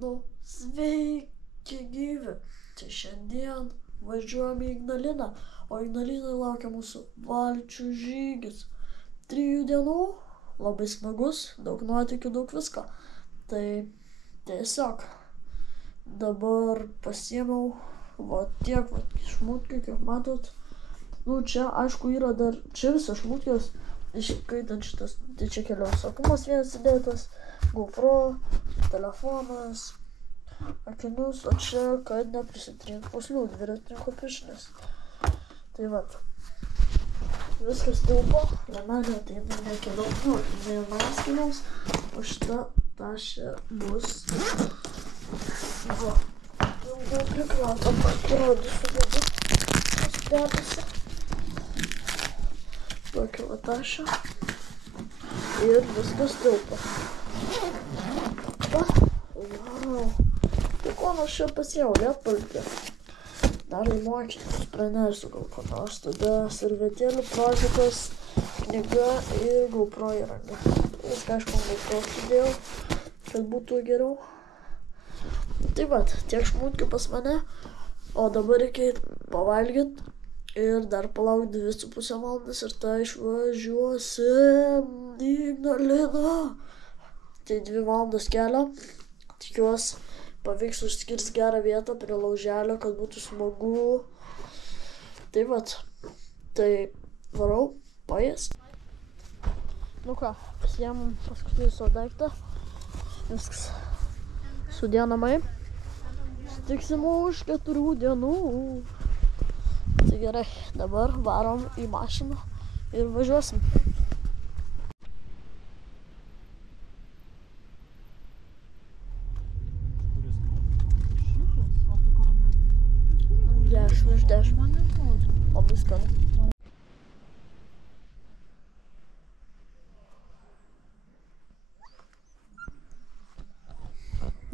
Nu, sveiki gyvi. Tai šiandien važiuojame į Ignaliną, o Ignalinoje laukia mūsų valčių žygis. 3 dienų, labai smagus, daug nuotykių, daug visko. Tai tiesiog dabar pasiėmiau tiek šmutkių, kaip matot. Nu, čia, aišku, yra dar, čia visas šmutkės, iškaitant šitas, tai čia kelios saugumas vienas įdėtas, GoPro, telefonas, akinius, o čia, kad neprisitrint puslių, dviratininko pišnis. Tai vat, viskas tilpo, lemenė, tai nekeliau, nu, ne manęs keliaus, o šita tašė bus, va, ilgiau prikrauta, parodysiu dabar, kas dedasi. Tokia va tašė ir viskas tilpo. Wow. Tai ko nors čia pasiėjau, lietpaltį. Dar į mokytis pranešsiu gal ko nors. Tada servetėlių projektas, knyga ir GoPro įranga. Viską aišku GoPro sudėjau, kad būtų geriau. Tai vat, tiek šmutkių pas mane, o dabar reikia pavalgyti. Ir dar palaukti 2,5 valandas ir tai išvažiuosim į Ignaliną. Tai 2 valandas kelio. Tikiuosi, pavyks užskirti gerą vietą prie lauželio, kad būtų smagu. Tai vat, tai varau, paės. Nu ką, pasiėmam paskutinį savo daiktą. Viskas. Sudie namai. Sutiksim už 4 dienų. Tai gerai, dabar varom į mašiną ir važiuosim. Dešim iš 10. Labai skanu.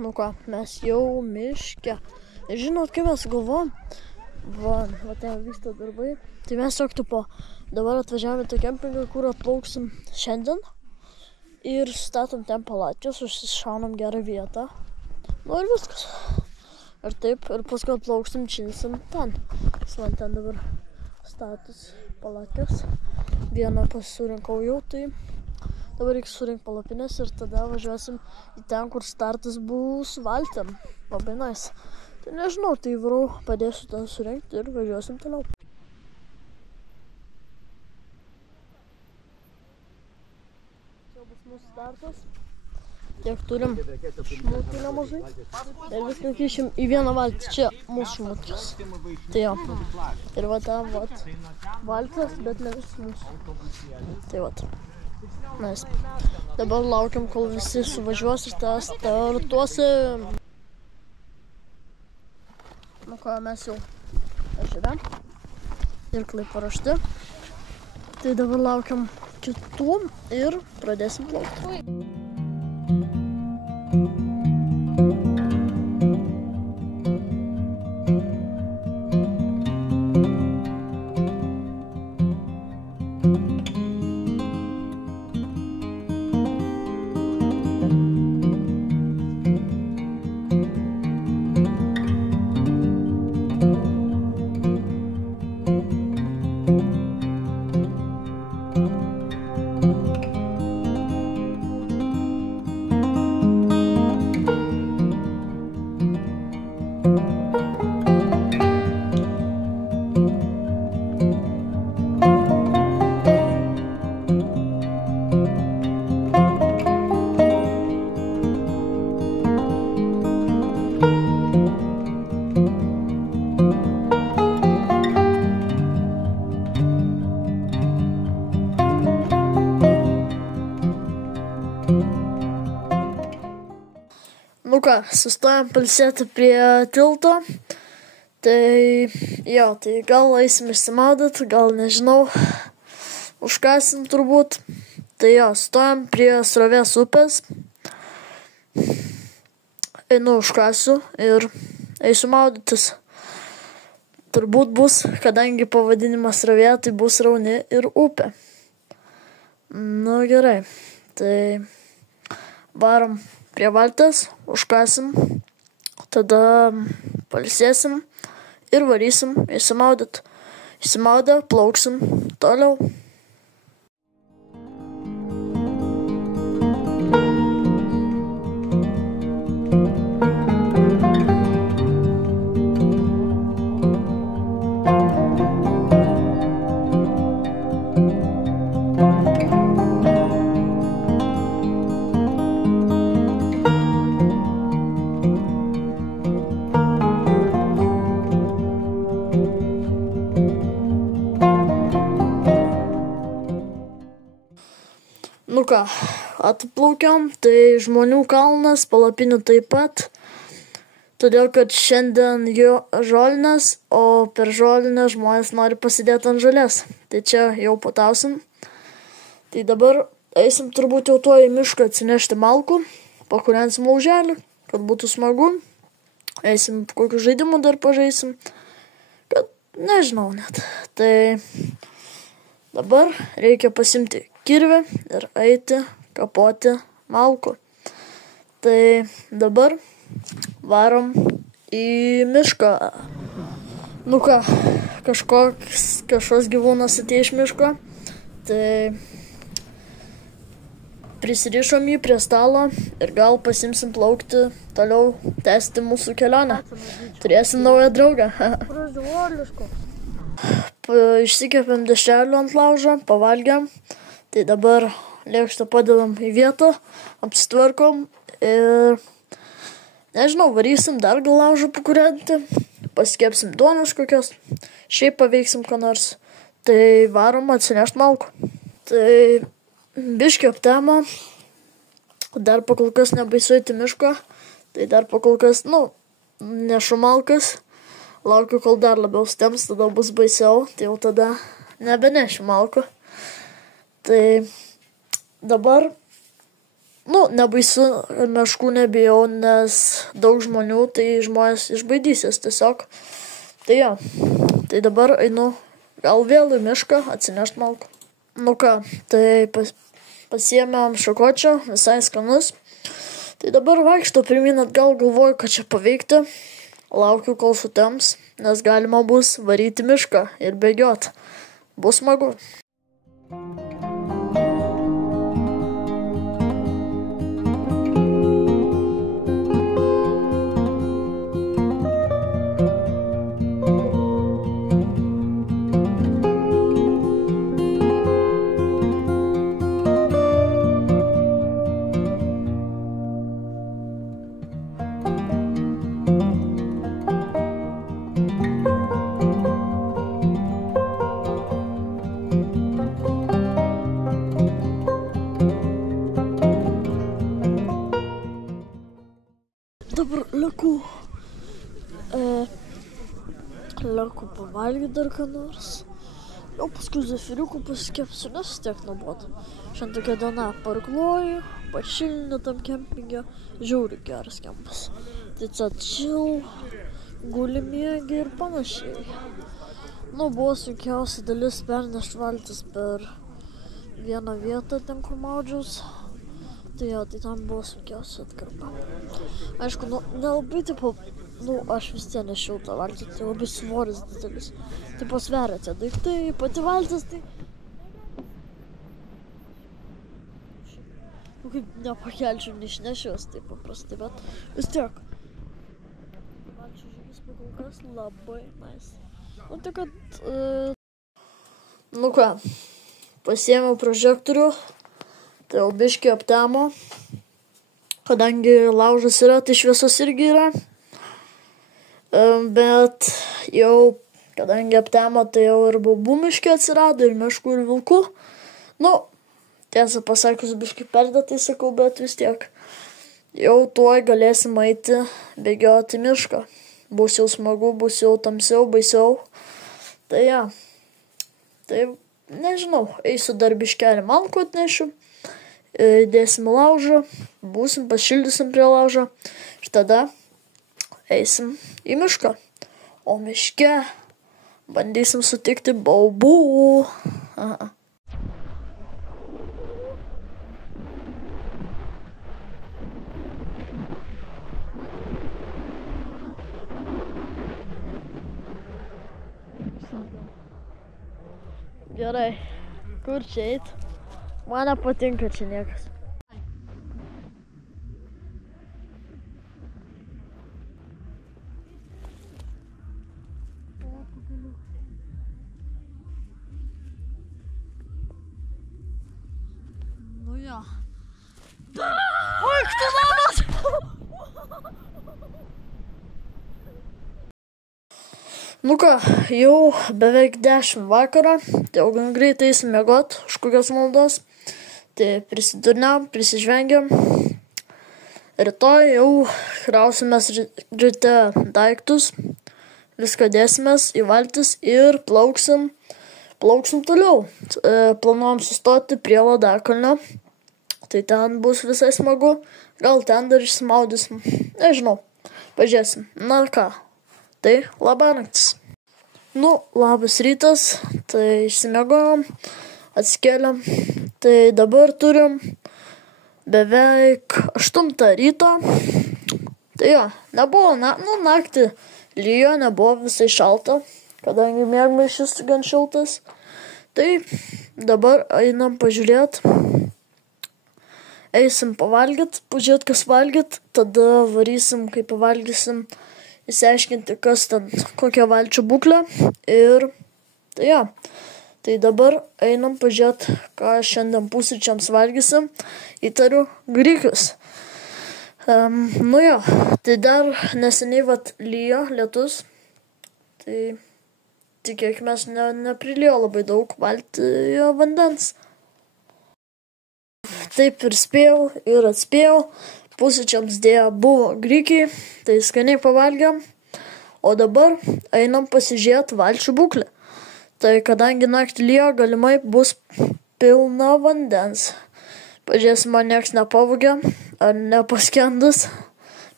Nu ką, mes jau miške. Žinot, kaip mes galvojam? Va ten vyksta darbai. Tai mes tiesiog tipo dabar atvažiavome į kempingą, kur atplauksim šiandien. Ir statom ten palatės, užsišaunam gerą vietą. Nu ir viskas. Ir taip, ir paskui atplauksim, čilsim ten. Man ten dabar status palatės. Vieną pasirinkau jau, tai dabar reikia surinkti palapines ir tada važiuosim į ten, kur startas bus valtėm. Labai nice. Tai nežinau, tai varau, padėsiu ten surinkti ir važiuosim toliau. Čia bus mūsų startas. Tiek turim šmutų nemažai. Ir viską kišim į vieną valtį. Čia mūsų šmutkės. Tai jo. Ir va ten vat valtės, bet ne vis mūsų. Tai vat. Nice. Dabar laukiam, kol visi suvažiuos ir tada startuosim. Nu ką, mes jau ežere ir klai paruošti. Tai dabar laukiam kitų ir pradėsim plaukti. Nu ką, sustojam pailsėti prie tilto. Tai jo, tai gal eisim išsimaudyt, gal nežinau, užkasim turbūt. Tai jo, stojam prie srovės upės. Einu užkasiu ir eisiu maudytis. Turbūt bus, kadangi pavadinimas srovė, tai bus srauni ir upė. Nu gerai, tai varom prie valties, užkasim, tada pailsėsim ir varysim išsimaudyt. Išsimaudę, plauksim toliau. Nu ką, atplaukiam, tai žmonių kalnas, palapinių taip pat, todėl kad šiandien jo žolinės, o per žolinę žmonės nori pasidėti ant žolės. Tai čia jau patausim. Tai dabar eisim turbūt jau tuo į mišką atsinešti malkų, pakūrensim lauželį, kad būtų smagu. Eisim kokių žaidimų dar pažaisim, kad nežinau net. Tai dabar reikia pasimti kirvį ir eiti kapoti malkų. Tai dabar varom į mišką. Nu ką, kažkoks gyvūnas atėjo iš miško, tai prisirišom jį prie stalo ir gal pasimsim plaukti toliau, tęsti mūsų kelionę. Turėsim naują draugą. Išsikepėm dešrelių ant laužo, pavalgėm. Tai dabar lėkštą padedam į vietą, apsitvarkom ir, nežinau, varysim dar gal laužą pakūrenti, pasikepsim duonos kokios, šiaip paveiksim ką nors. Tai varom atsinešt malkų. Tai biškį aptemo, dar pakol kas nebaisu eiti miško, tai dar pakol kas, nešu malkas, laukiu kol dar labiau stems, tada bus baisiau, tai jau tada nebenešiu malkų. Tai dabar, nebaisu, meškų nebijau, nes daug žmonių, tai žmonės išbaidysis tiesiog. Tai jo, tai dabar einu gal vėl į mišką atsinešt malkų. Nu ką, tai pasiėmėm šakočio, visai skanus. Tai dabar vaikšto pirmyn atgal, galvoju, kad čia paveikti. Laukiu, kol sutems, nes galima bus varyti mišką ir bėgiot. Bus smagu. Dabar leku pavalgyti dar ką nors. Jau paskui zefiriukų pasikepsiu, nes tiek nuobodu. Šiandien tokia diena, parkloju, pačilinu tam kempinge, žiauriai geras kempas. Tai atšil, guli miegi ir panašiai. Buvo sunkiausia dalis pernešt valtis per vieną vietą, ten kur maudžiaus. Tai jo, tai tam buvo sunkiausia atkarpa. Aišku, nelabai aš vis tiek nešiau tą valtį, tai labai svoris didelis. Tai pasveria tie daiktai, pati valtis, tai... Kaip nepakelčiau, neišnešiuos taip paprastai, bet vis tiek. Man čia žygis pakol kas labai nice. Tai kad... ką, pasiėmiau prožektorių. Tai jau biškį aptemo, kadangi laužas yra, tai šviesos irgi yra. Bet jau, kadangi aptemo, tai jau ir baubų miške atsirado, ir meškų, ir vilkų. Tiesą pasakius, biškį perdėtai sakau, bet vis tiek. Jau tuoj galėsim eiti bėgioti mišką. Bus jau smagu, bus jau tamsiau, baisiau. Tai ja. Tai nežinau, eisiu dar biškelį malkų atnešiu. Dėsim laužą, būsim, pašildysim prie laužo ir tada eisim į mišką. O miške bandysim sutikti baubų. Gerai. Kur čia eit? Man nepatinka čia niekas. Nu jo. Oi, tu namas! Nu ką, jau beveik 10 vakarą, tai jau gan greitai eisim miegot už kokios valandos. Tai prisidurniam, prisižvengiam. Rytoj jau krausimės ryte daiktus, viską dėsimės į valtis ir plauksim toliau. Planuojam sustoti prie Ladakalnio, tai ten bus visai smagu, gal ten dar išsimaudysim, nežinau, pažiūrėsim. Na ką, tai labanaktis. Nu, labas rytas, tai išsimiegojom, atsikėlėm, tai dabar turim beveik 8 ryto. Tai jo, nebuvo, naktį lyjo, nebuvo visai šalta, kadangi miegmaišis gan šiltas. Tai dabar einam pažiūrėt, eisim pavalgyt, pažiūrėt kas valgyt, tada varysim, kai pavalgysim, įsiaiškinti kas ten, kokia valčių būklė ir tai jo. Tai dabar einam pažiūrėt, ką šiandien pusryčiams valgysim, įtariu grikius. Nu jo, tai dar neseniai lyjo lietus, tai tikėkime neprilijo labai daug valtyje vandens. Taip ir spėjau ir atspėjau, pusryčiams dėja buvo grikiai, tai skaniai pavalgiam, o dabar einam pasižiūrėti valčių būklę. Tai kadangi naktį lyjo, galimai bus pilna vandens. Pažiūrėsim, ar nieks nepavogė, ar nepaskendus,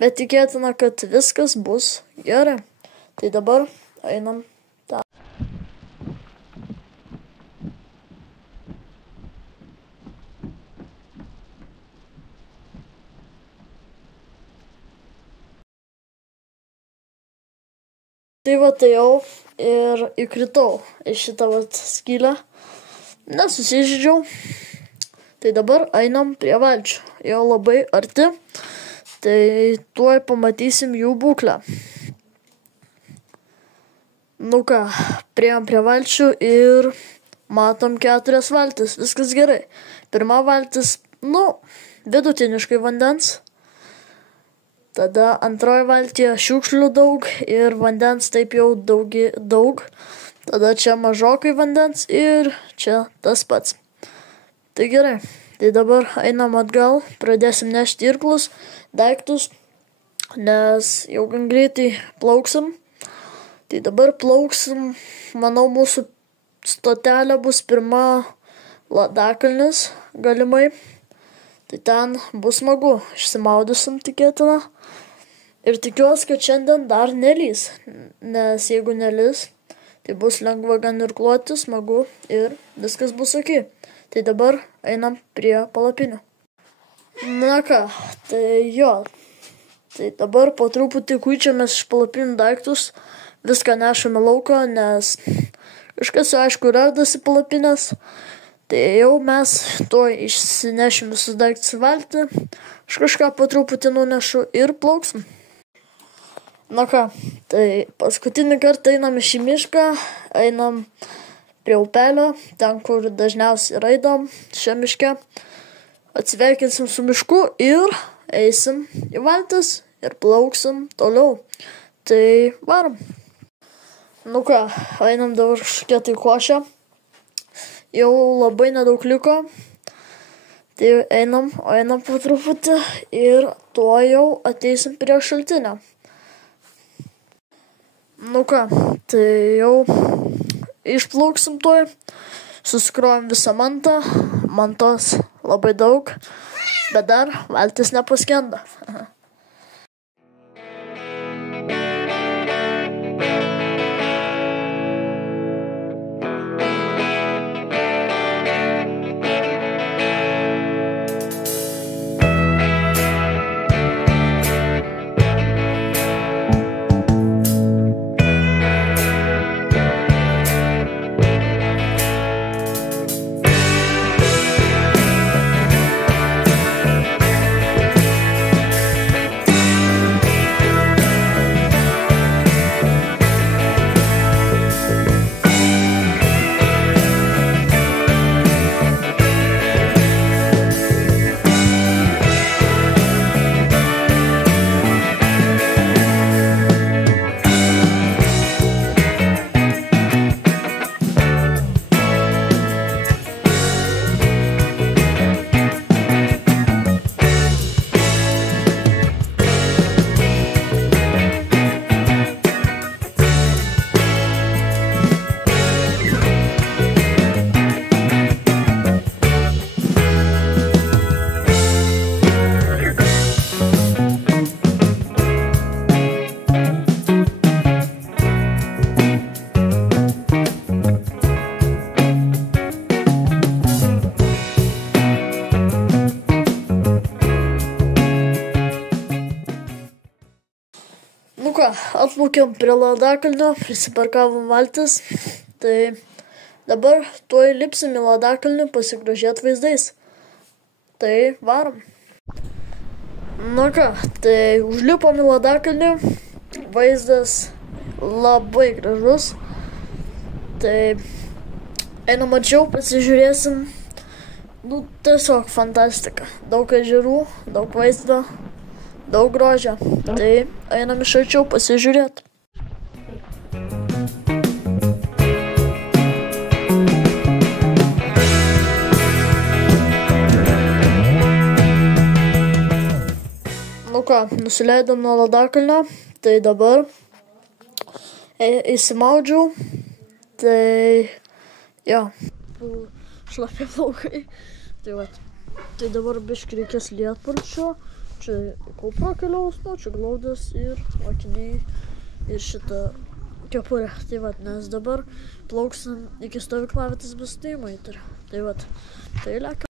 bet tikėtina, kad viskas bus gerai. Tai dabar einam tą. Tai tai jau ir įkritau į šitą skylę, nesusižydžiau. Tai dabar einam prie valčių, jau labai arti, tai tuoj pamatysim jų būklę. Nu ką, priėjom prie valčių ir matom 4 valtis, viskas gerai. Pirma valtis, vidutiniškai vandens. Tada antroji valtyje šiukšlių daug ir vandens taip jau daug. Tada čia mažokai vandens ir čia tas pats. Tai gerai, tai dabar einam atgal, pradėsim nešti irklus, daiktus, nes jau gan greitai plauksim. Tai dabar plauksim, manau, mūsų stotelė bus pirma Ladakalnis, galimai. Tai ten bus smagu, išsimaudysim tikėtina. Ir tikiuosi, kad šiandien dar nelys, nes jeigu nelys, tai bus lengva gan irkluoti, smagu ir viskas bus ok. Tai dabar einam prie palapinių. Na ką, tai jo. Tai dabar po truputį kuičiamės iš palapinių daiktus, viską nešame lauką, nes kažkas jau aišku randasi palapinės. Tai jau mes tuoj išsinešim visus daiktus į valtį, aš kažką po truputį nunešu ir plauksim. Na ką, tai paskutinį kartą einam iš į mišką, einam prie upelio, ten kur dažniausiai raidom šią miškę. Atsiveikinsim su mišku ir eisim į valtis ir plauksim toliau. Tai varom. Nu ką, einam dabar kažkokia tai košė. Jau labai nedaug liko. Tai einam po truputį ir tuo jau ateisim prie šaltinio. Nu ką, tai jau išplauksim tuoj. Susikrovim visą mantą. Mantos labai daug, bet dar valtis nepaskendo. atplaukėm prie Ladakalnio, prisiparkavom valtis, tai dabar tuoj lipsim į Ladakalnį pasigrožėt vaizdais. Tai varom. Na ką, tai užlipom į Ladakalnį, vaizdas labai gražus, tai einam arčiau, pasižiūrėsim, tiesiog fantastika, daug ežerų, daug vaizdo, daug grožio, tai einam iš arčiau pasižiūrėt. Nusileidom nuo Ladakalnio, tai dabar įsimaudžiau, tai jo, šlapia plaukai, tai dabar biškį reikės lietpalčio, čia Kupro keliaus, čia glaudas ir akiniai ir šitą kepurę, nes dabar plauksim iki stovyklavietės bus neįmaitarė, tai leka.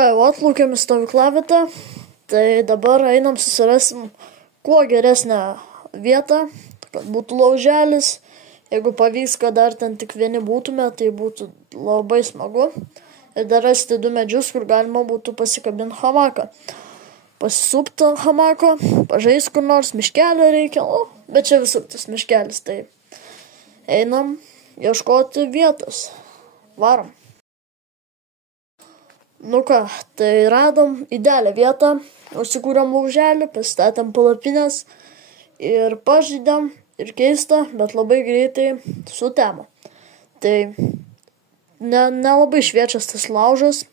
Jau atplaukėm į stovyklavietę, tai dabar einam susirasim kuo geresnę vietą, kad būtų lauželis. Jeigu pavyks, kad dar ten tik vieni būtume, tai būtų labai smagu. Ir dar rasti 2 medžius, kur galima būtų pasikabinti hamaką. Pasisupti ant hamako, pažaisti kur nors, miškelį reikia, bet čia visur tas miškelis, tai einam ieškoti vietos. Varom. Tai radom idealią vietą, užsikūrėm lauželį, pasistatėm palapinės ir pažydėm ir keista, bet labai greitai sutemo. Tai nelabai šviečias tas laužas,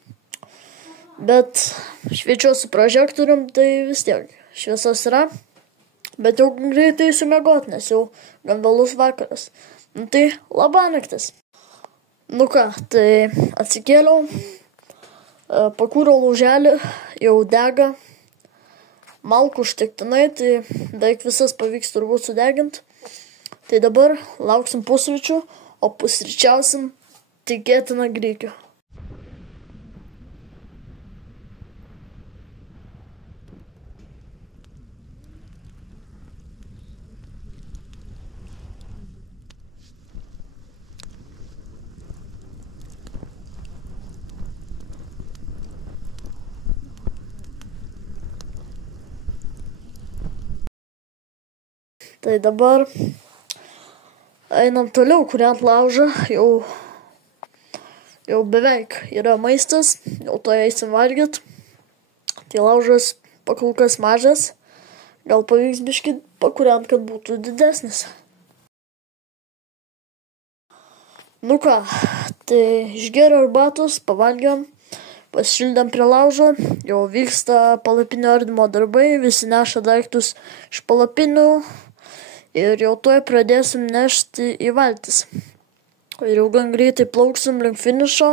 bet šviečiau su prožektorium, tai vis tiek šviesas yra, bet jau greitai sumiegot, nes jau gan vėlus vakaras. Tai labanaktis. Tai atsikėliau. Pakūriau lauželį, jau dega, malkų užtektinai, tai beveik visas pavyks turbūt sudeginti. Tai dabar lauksim pusryčių, o pusryčiausim tikėtina grikių. Tai dabar einam toliau, kuriant laužą, jau beveik yra maistas, jau to eisim valgyt. Tai laužas pakolkas mažas, gal pavyks biškį pakuriant, kad būtų didesnis. Tai išgėrė arbatos, pavalgėm, pasišildėm prie laužo, jau vyksta palapinio ardymo darbai, visi neša daiktus iš palapinių. Ir jau tuoj pradėsim nešti į valtis. Ir jau gan greitai plauksim link finišo.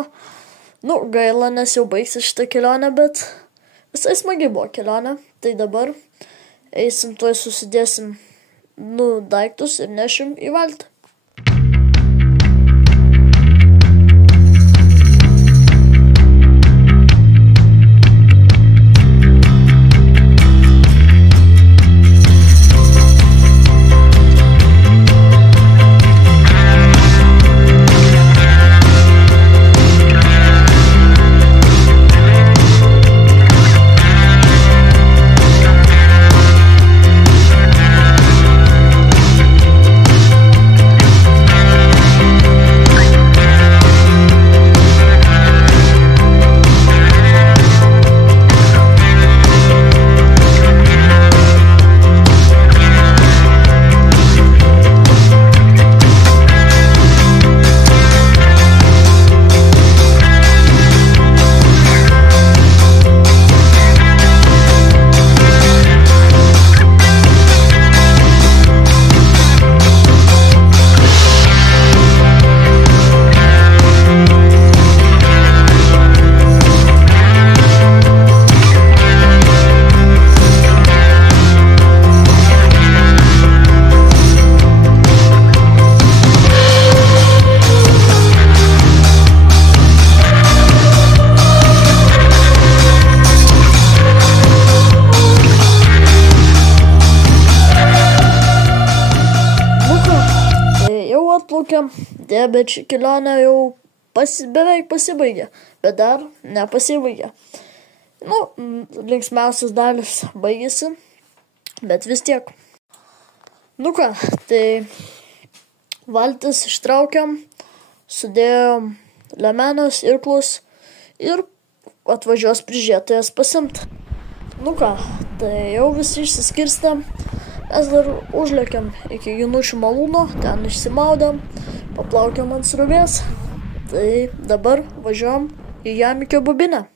Gaila, nes jau baigsis šitą kelionę, bet visai smagi buvo kelionė. Tai dabar eisim tuoj susidėsim daiktus ir nešim į valtį. dėja, bet ši kelionė jau beveik pasibaigė, bet dar nepasibaigė. Linksmiausias dalis baigėsi, bet vis tiek. Ką, tai valtis ištraukiam, sudėjom lemenas, irklus ir atvažiuos prižiūrėtojas pasiimt. Ką, tai jau visi išsiskirstėm, mes dar užlėkėm iki Ginučių malūno, ten išsimaudėm, paplaukėm ant srovės, tai dabar važiuojam į Jamikio bubinę.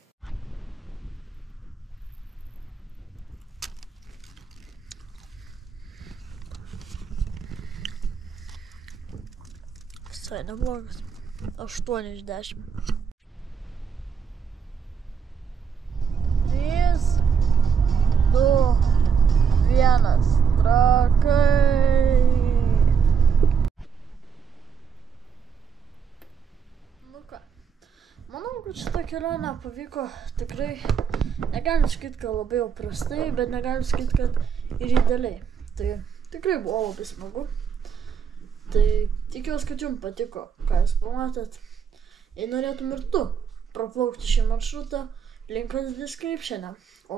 Visai neblogas. 8 iš 10. 3, 2, 1. Trakai. Ką. Manau, kad šitą kelionę pavyko tikrai, negalim sakyti, kad labai jau prastai, bet negalim sakyti, kad ir idealiai. Tai tikrai buvo labai smagu. Tai tikiuosi, kad jums patiko, ką jūs pamatėt. Jei norėtum ir tu praplaukti šį maršrutą, linkas descriptione. O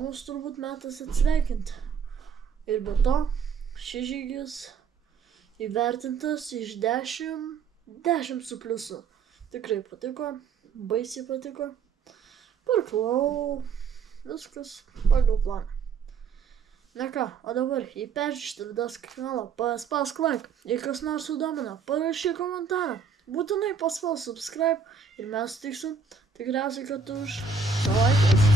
mums turbūt metas atsveikinti. Ir be to, šis žygis įvertintas iš 10 su pliusu. Tikrai patiko, baisiai patiko. Parklau, viskas pagal planą. Ką, o dabar, jei peržiūrėti videos kanalą, paspausk like, jei kas nors sudomina, parašyk komentarą, būtinai paspausk subscribe ir mes sutiksim tikriausiai, kad už savaitės.